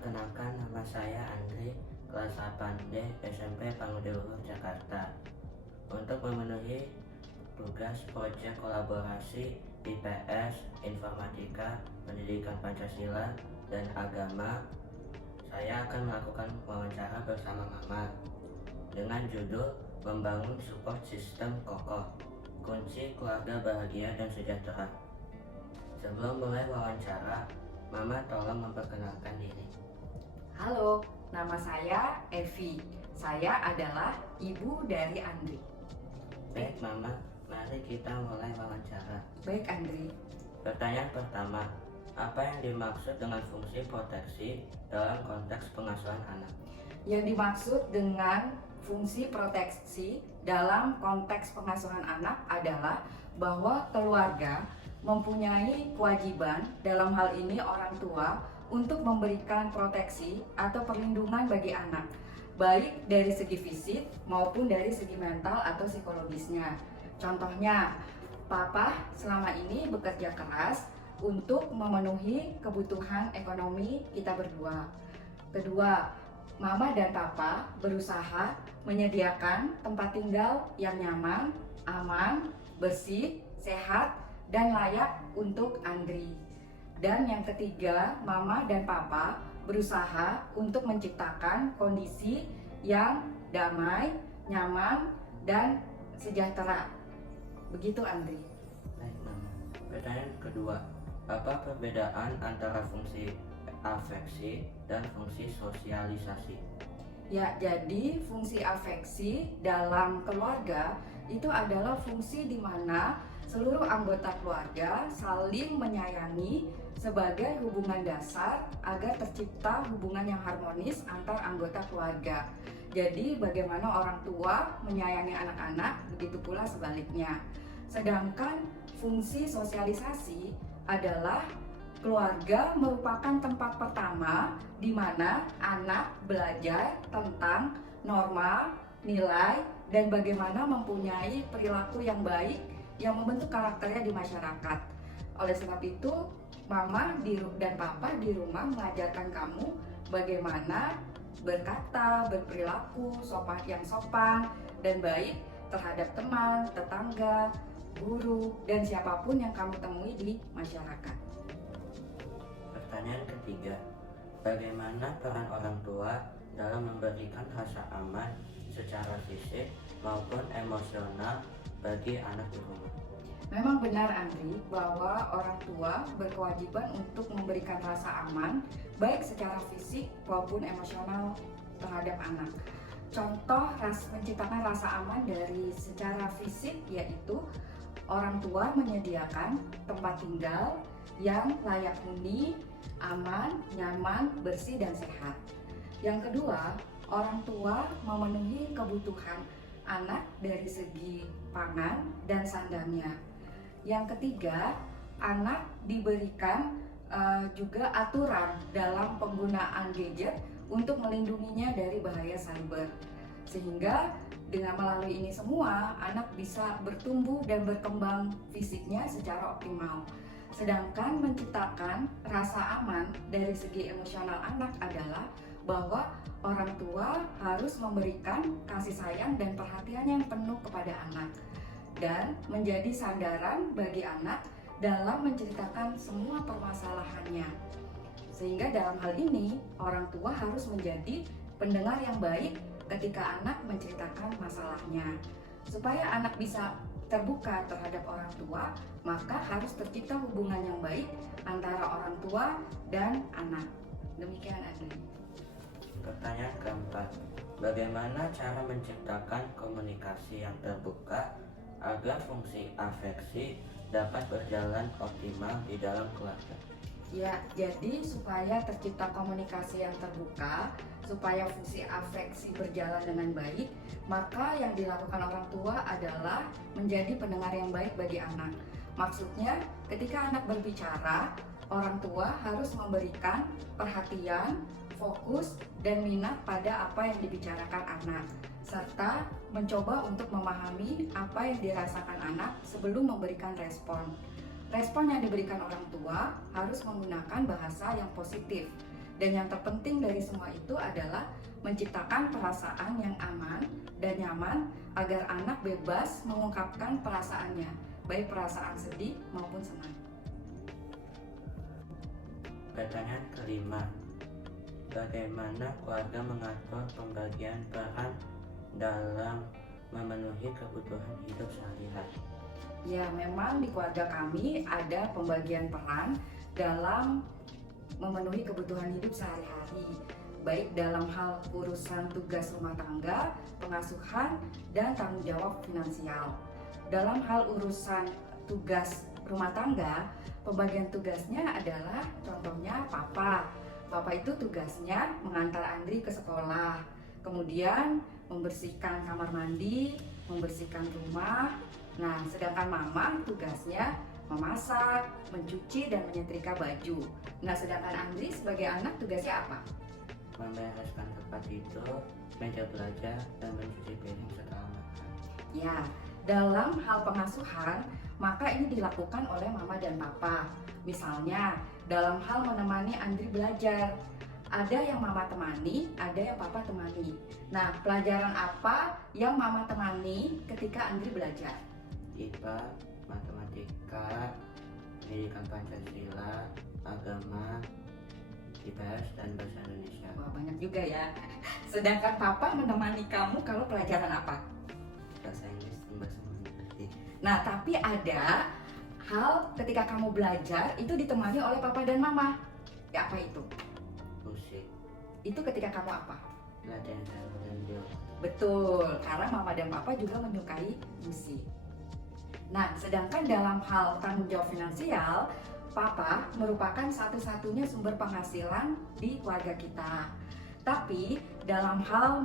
Perkenalkan, nama saya Andri, kelas 8D SMP Pangudi Luhur, Jakarta. Untuk memenuhi tugas proyek kolaborasi IPS, Informatika, Pendidikan Pancasila, dan Agama, saya akan melakukan wawancara bersama Mama dengan judul Membangun Support System Kokoh, Kunci Keluarga Bahagia dan Sejahtera. Sebelum mulai wawancara, Mama tolong memperkenalkan diri. Halo, nama saya Evi. Saya adalah ibu dari Andri. Baik Mama, mari kita mulai wawancara. Baik Andri. Pertanyaan pertama, apa yang dimaksud dengan fungsi proteksi dalam konteks pengasuhan anak? Yang dimaksud dengan fungsi proteksi dalam konteks pengasuhan anak adalah bahwa keluarga mempunyai kewajiban, dalam hal ini orang tua, untuk memberikan proteksi atau perlindungan bagi anak, baik dari segi fisik maupun dari segi mental atau psikologisnya. Contohnya, Papa selama ini bekerja keras untuk memenuhi kebutuhan ekonomi kita berdua. Kedua, Mama dan Papa berusaha menyediakan tempat tinggal yang nyaman, aman, bersih, sehat, dan layak untuk Andri. Dan yang ketiga, Mama dan Papa berusaha untuk menciptakan kondisi yang damai, nyaman, dan sejahtera. Begitu Andri. Baik Mama. Pertanyaan kedua, apa perbedaan antara fungsi afeksi dan fungsi sosialisasi? Ya, jadi fungsi afeksi dalam keluarga itu adalah fungsi di mana seluruh anggota keluarga saling menyayangi sebagai hubungan dasar agar tercipta hubungan yang harmonis antar anggota keluarga. Jadi bagaimana orang tua menyayangi anak-anak, begitu pula sebaliknya. Sedangkan fungsi sosialisasi adalah keluarga merupakan tempat pertama di mana anak belajar tentang norma, nilai, dan bagaimana mempunyai perilaku yang baik yang membentuk karakternya di masyarakat. Oleh sebab itu, Mama dan Papa di rumah mengajarkan kamu bagaimana berkata, berperilaku yang sopan dan baik terhadap teman, tetangga, guru, dan siapapun yang kamu temui di masyarakat. Pertanyaan ketiga, bagaimana peran orang tua dalam memberikan rasa aman secara fisik maupun emosional bagi anak di rumah? Memang benar Andri bahwa orang tua berkewajiban untuk memberikan rasa aman baik secara fisik maupun emosional terhadap anak. Contoh menciptakan rasa aman dari secara fisik yaitu orang tua menyediakan tempat tinggal yang layak huni, aman, nyaman, bersih, dan sehat. Yang kedua, orang tua memenuhi kebutuhan anak dari segi pangan dan sandangnya. Yang ketiga, anak diberikan juga aturan dalam penggunaan gadget untuk melindunginya dari bahaya cyber. Sehingga dengan melalui ini semua, anak bisa bertumbuh dan berkembang fisiknya secara optimal. Sedangkan menciptakan rasa aman dari segi emosional anak adalah bahwa orang tua harus memberikan kasih sayang dan perhatian yang penuh kepada anak dan menjadi sandaran bagi anak dalam menceritakan semua permasalahannya. Sehingga dalam hal ini, orang tua harus menjadi pendengar yang baik ketika anak menceritakan masalahnya. Supaya anak bisa terbuka terhadap orang tua, maka harus tercipta hubungan yang baik antara orang tua dan anak. Demikian Andri. Pertanyaan keempat, bagaimana cara menciptakan komunikasi yang terbuka agar fungsi afeksi dapat berjalan optimal di dalam keluarga? Ya, jadi supaya tercipta komunikasi yang terbuka, supaya fungsi afeksi berjalan dengan baik, maka yang dilakukan orang tua adalah menjadi pendengar yang baik bagi anak. Maksudnya, ketika anak berbicara, orang tua harus memberikan perhatian, fokus, dan minat pada apa yang dibicarakan anak, serta mencoba untuk memahami apa yang dirasakan anak sebelum memberikan respon. Respon yang diberikan orang tua harus menggunakan bahasa yang positif Dan yang terpenting dari semua itu adalah menciptakan perasaan yang aman dan nyaman agar anak bebas mengungkapkan perasaannya, baik perasaan sedih maupun senang. Pertanyaan kelima, bagaimana keluarga mengatur pembagian peran dalam memenuhi kebutuhan hidup sehari-hari? Ya, memang di keluarga kami ada pembagian peran dalam memenuhi kebutuhan hidup sehari-hari, baik dalam hal urusan tugas rumah tangga, pengasuhan, dan tanggung jawab finansial. Dalam hal urusan tugas rumah tangga, pembagian tugasnya adalah contohnya papa. Papa itu tugasnya mengantar Andri ke sekolah, kemudian membersihkan kamar mandi, membersihkan rumah. Nah, sedangkan mama tugasnya memasak, mencuci, dan menyetrika baju. Nah, sedangkan Andri sebagai anak tugasnya apa? Membereskan tempat tidur, meja belajar, dan mencuci piring setelah makan. Ya, dalam hal pengasuhan, maka ini dilakukan oleh mama dan papa. Misalnya, dalam hal menemani Andri belajar, ada yang mama temani, ada yang papa temani. Nah, pelajaran apa yang mama temani ketika Andri belajar? IPA, matematika, pendidikan Pancasila, agama, IPS, dan bahasa Indonesia. Wah, banyak juga ya. Sedangkan papa menemani kamu kalau pelajaran apa? Bahasa Inggris dan bahasa Mandarin. Nah, tapi ada hal ketika kamu belajar itu ditemani oleh papa dan mama. Ya, apa itu? Musik, Itu ketika kamu apa? latihan piano dan biola. Betul, karena mama dan papa juga menyukai musik. Nah, sedangkan dalam hal tanggung jawab finansial, papa merupakan satu-satunya sumber penghasilan di keluarga kita. Tapi dalam hal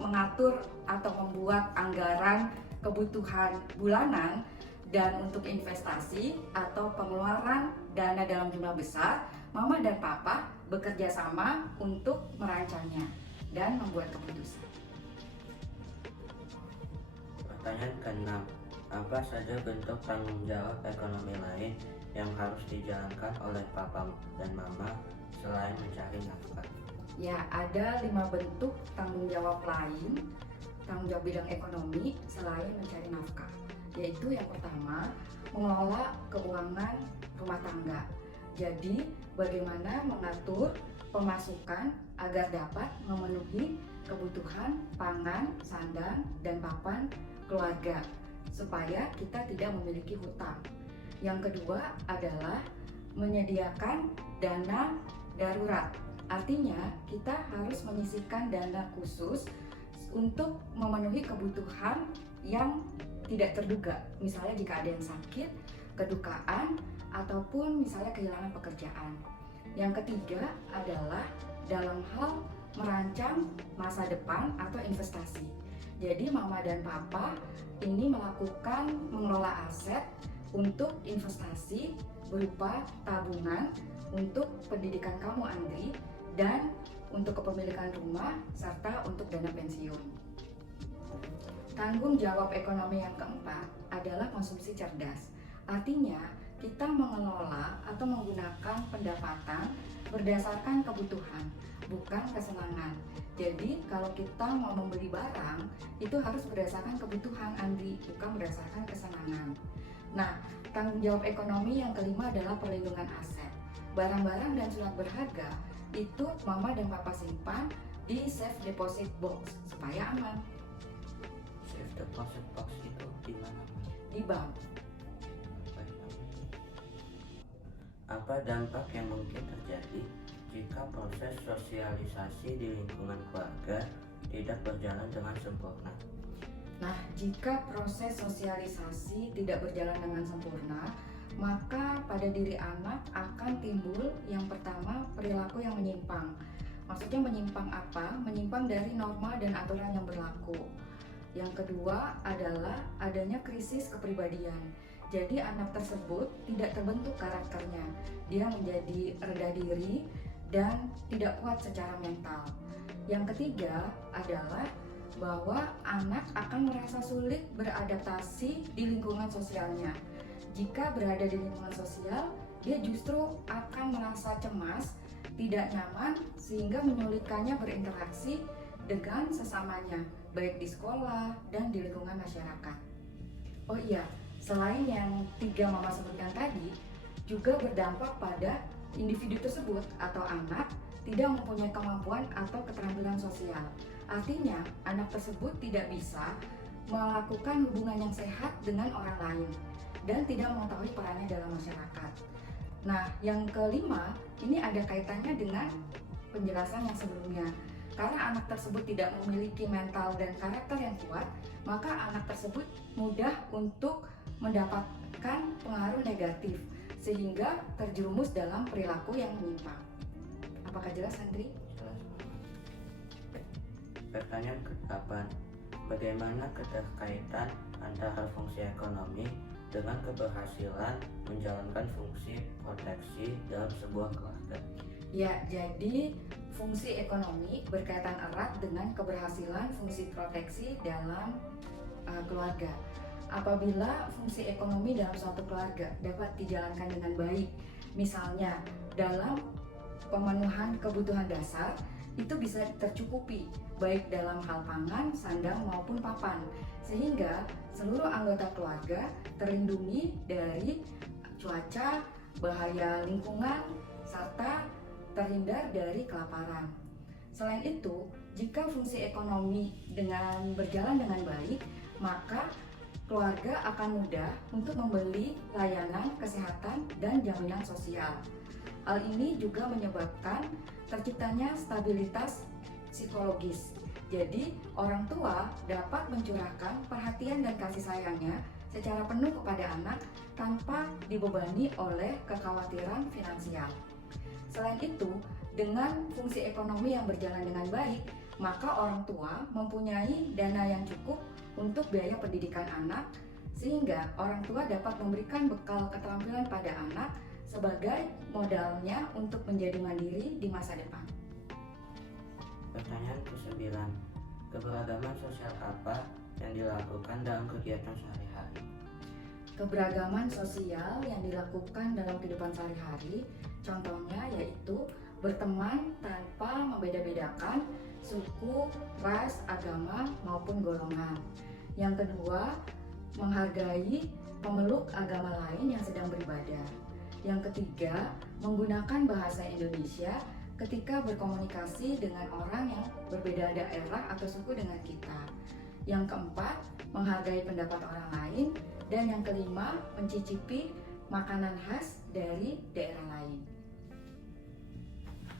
mengatur atau membuat anggaran kebutuhan bulanan dan untuk investasi atau pengeluaran dana dalam jumlah besar, mama dan papa bekerja sama untuk merancangnya dan membuat keputusan. Pertanyaan ke-6, apa saja bentuk tanggung jawab ekonomi lain yang harus dijalankan oleh papa dan mama selain mencari nafkah? Ya, ada 5 bentuk tanggung jawab lain, tanggung jawab bidang ekonomi selain mencari nafkah. Yaitu yang pertama, mengelola keuangan rumah tangga. Jadi, bagaimana mengatur pemasukan agar dapat memenuhi kebutuhan pangan, sandang, dan papan keluarga, supaya kita tidak memiliki hutang. Yang kedua adalah menyediakan dana darurat. Artinya, kita harus menyisihkan dana khusus untuk memenuhi kebutuhan yang tidak terduga. Misalnya jika ada yang sakit, kedukaan, ataupun misalnya kehilangan pekerjaan. Yang ketiga adalah dalam hal merancang masa depan atau investasi. Jadi mama dan papa ini mengelola aset untuk investasi berupa tabungan untuk pendidikan kamu Andri dan untuk kepemilikan rumah serta untuk dana pensiun. Tanggung jawab ekonomi yang keempat adalah konsumsi cerdas. Artinya kita mengelola atau menggunakan pendapatan berdasarkan kebutuhan, bukan kesenangan. Jadi kalau kita mau membeli barang itu harus berdasarkan kebutuhan Andri, bukan berdasarkan kesenangan. Nah, tanggung jawab ekonomi yang kelima adalah perlindungan aset. Barang-barang dan surat berharga itu mama dan papa simpan di safe deposit box supaya aman. Safe deposit box itu di mana? Di bank. Apa dampak yang mungkin terjadi jika proses sosialisasi di lingkungan keluarga tidak berjalan dengan sempurna? Nah, jika proses sosialisasi tidak berjalan dengan sempurna, maka pada diri anak akan timbul yang pertama perilaku yang menyimpang. Maksudnya menyimpang apa? Menyimpang dari norma dan aturan yang berlaku. Yang kedua adalah adanya krisis kepribadian. Jadi anak tersebut tidak terbentuk karakternya. Dia menjadi rendah diri dan tidak kuat secara mental. Yang ketiga adalah bahwa anak akan merasa sulit beradaptasi di lingkungan sosialnya. Jika berada di lingkungan sosial, dia justru akan merasa cemas tidak nyaman sehingga menyulitkannya berinteraksi dengan sesamanya, baik di sekolah dan di lingkungan masyarakat. Oh iya, selain yang 3 mama sebutkan tadi, juga berdampak pada individu tersebut atau anak tidak mempunyai kemampuan atau keterampilan sosial. Artinya, anak tersebut tidak bisa melakukan hubungan yang sehat dengan orang lain dan tidak mengetahui perannya dalam masyarakat. Nah, yang kelima, ini ada kaitannya dengan penjelasan yang sebelumnya. Karena anak tersebut tidak memiliki mental dan karakter yang kuat, maka anak tersebut mudah untuk mendapatkan pengaruh negatif sehingga terjerumus dalam perilaku yang menyimpang. Apakah jelas, Andri? Jelas. Pertanyaan ke-8. Bagaimana keterkaitan antara fungsi ekonomi dengan keberhasilan menjalankan fungsi proteksi dalam sebuah keluarga? Ya, jadi fungsi ekonomi berkaitan erat dengan keberhasilan fungsi proteksi dalam keluarga. Apabila fungsi ekonomi dalam suatu keluarga dapat dijalankan dengan baik, misalnya dalam pemenuhan kebutuhan dasar, itu bisa tercukupi baik dalam hal pangan, sandang maupun papan, sehingga seluruh anggota keluarga terlindungi dari cuaca, bahaya lingkungan, serta terhindar dari kelaparan. Selain itu, jika fungsi ekonomi berjalan dengan baik, maka keluarga akan mudah untuk membeli layanan kesehatan dan jaminan sosial. Hal ini juga menyebabkan terciptanya stabilitas psikologis. Jadi, orang tua dapat mencurahkan perhatian dan kasih sayangnya secara penuh kepada anak tanpa dibebani oleh kekhawatiran finansial. Selain itu, dengan fungsi ekonomi yang berjalan dengan baik, maka orang tua mempunyai dana yang cukup untuk biaya pendidikan anak, sehingga orang tua dapat memberikan bekal keterampilan pada anak sebagai modalnya untuk menjadi mandiri di masa depan. Pertanyaan ke-9. Keberagaman sosial apa yang dilakukan dalam kegiatan sehari-hari? Keberagaman sosial yang dilakukan dalam kehidupan sehari-hari, contohnya yaitu berteman tanpa membeda-bedakan suku, ras, agama, maupun golongan. Yang kedua, menghargai pemeluk agama lain yang sedang beribadah. Yang ketiga, menggunakan bahasa Indonesia ketika berkomunikasi dengan orang yang berbeda daerah atau suku dengan kita. Yang keempat, menghargai pendapat orang lain. Dan yang kelima, mencicipi makanan khas dari daerah lain.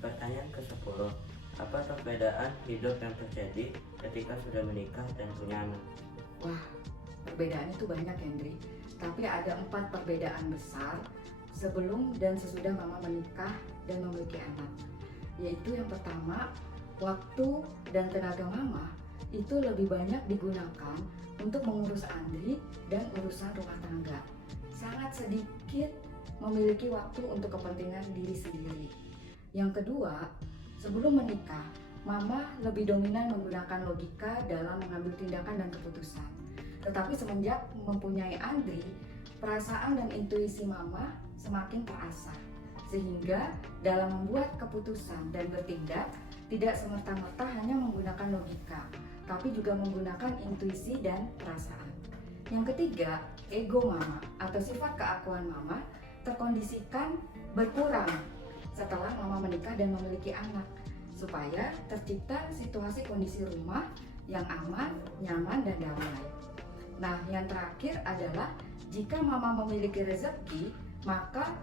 Pertanyaan ke-10. Apa perbedaan hidup yang terjadi ketika sudah menikah dan punya anak? Wah, perbedaan itu banyak, Hendri. Tapi ada 4 perbedaan besar sebelum dan sesudah mama menikah dan memiliki anak. Yaitu yang pertama, waktu dan tenaga mama itu lebih banyak digunakan untuk mengurus Andri dan urusan rumah tangga. Sangat sedikit memiliki waktu untuk kepentingan diri sendiri. Yang kedua, sebelum menikah, mama lebih dominan menggunakan logika dalam mengambil tindakan dan keputusan. Tetapi semenjak mempunyai Andri, perasaan dan intuisi mama semakin terasah. Sehingga dalam membuat keputusan dan bertindak, tidak semerta-merta hanya menggunakan logika, tapi juga menggunakan intuisi dan perasaan. Yang ketiga, ego mama atau sifat keakuan mama terkondisikan berkurang setelah mama menikah dan memiliki anak, supaya tercipta situasi kondisi rumah yang aman, nyaman, dan damai. Nah, yang terakhir adalah jika mama memiliki rezeki, maka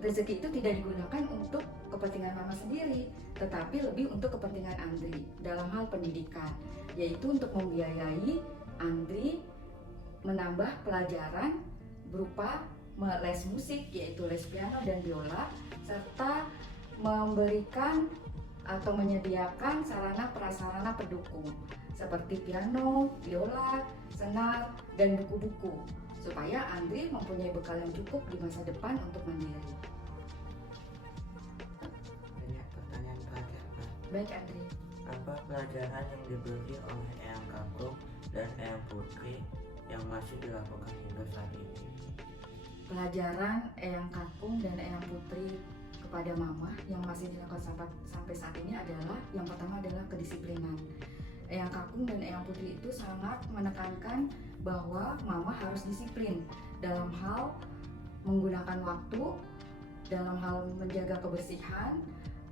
rezeki itu tidak digunakan untuk kepentingan mama sendiri, tetapi lebih untuk kepentingan Andri dalam hal pendidikan, yaitu untuk membiayai Andri menambah pelajaran berupa les musik, yaitu les piano dan biola, serta memberikan atau menyediakan sarana prasarana pendukung seperti piano, biola, senar, dan buku-buku, supaya Andri mempunyai bekal yang cukup di masa depan untuk mandiri. Banyak pertanyaan pelajaran. Baik, Andri. Apa pelajaran yang diberi oleh Eyang Kakung dan Eyang Putri yang masih dilakukan hingga saat ini? Pelajaran Eyang Kakung dan Eyang Putri kepada mama yang masih dilakukan sampai saat ini adalah yang pertama adalah kedisiplinan. Eyang Kakung dan Eyang Putri itu sangat menekankan bahwa mama harus disiplin dalam hal menggunakan waktu, dalam hal menjaga kebersihan,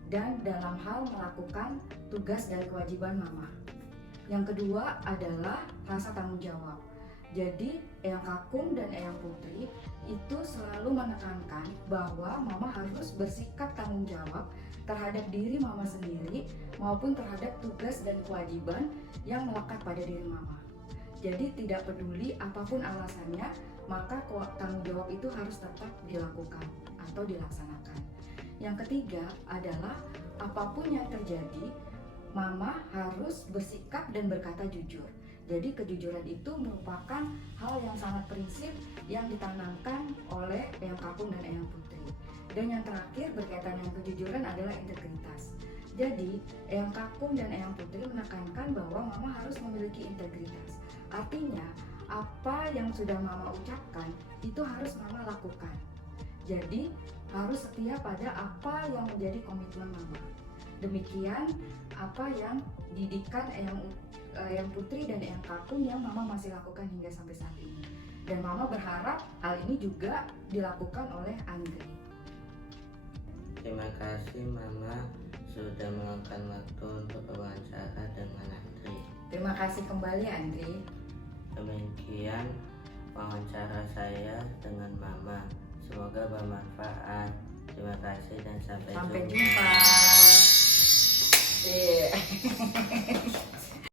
dan dalam hal melakukan tugas dan kewajiban mama. Yang kedua adalah rasa tanggung jawab. Jadi Eyang Kakung dan Eyang Putri itu selalu menekankan bahwa mama harus bersikap tanggung jawab terhadap diri mama sendiri maupun terhadap tugas dan kewajiban yang melekat pada diri mama. Jadi tidak peduli apapun alasannya, maka tanggung jawab itu harus tetap dilakukan atau dilaksanakan. Yang ketiga adalah apapun yang terjadi, mama harus bersikap dan berkata jujur. Jadi kejujuran itu merupakan hal yang sangat prinsip yang ditanamkan oleh Eyang Kakung dan Eyang Putri. Dan yang terakhir berkaitan dengan kejujuran adalah integritas. Jadi Eyang Kakung dan Eyang Putri menekankan bahwa mama harus memiliki integritas. Artinya apa yang sudah mama ucapkan itu harus mama lakukan. Jadi harus setia pada apa yang menjadi komitmen mama. Demikian apa yang didikan Eyang Putri dan Eyang Kakung yang mama masih lakukan hingga sampai saat ini. Dan mama berharap hal ini juga dilakukan oleh Andri. Terima kasih Mama sudah meluangkan waktu untuk wawancara dengan Andri. Terima kasih kembali Andri. Demikian wawancara saya dengan Mama. Semoga bermanfaat. Terima kasih dan sampai Sampai jumpa. jumpa.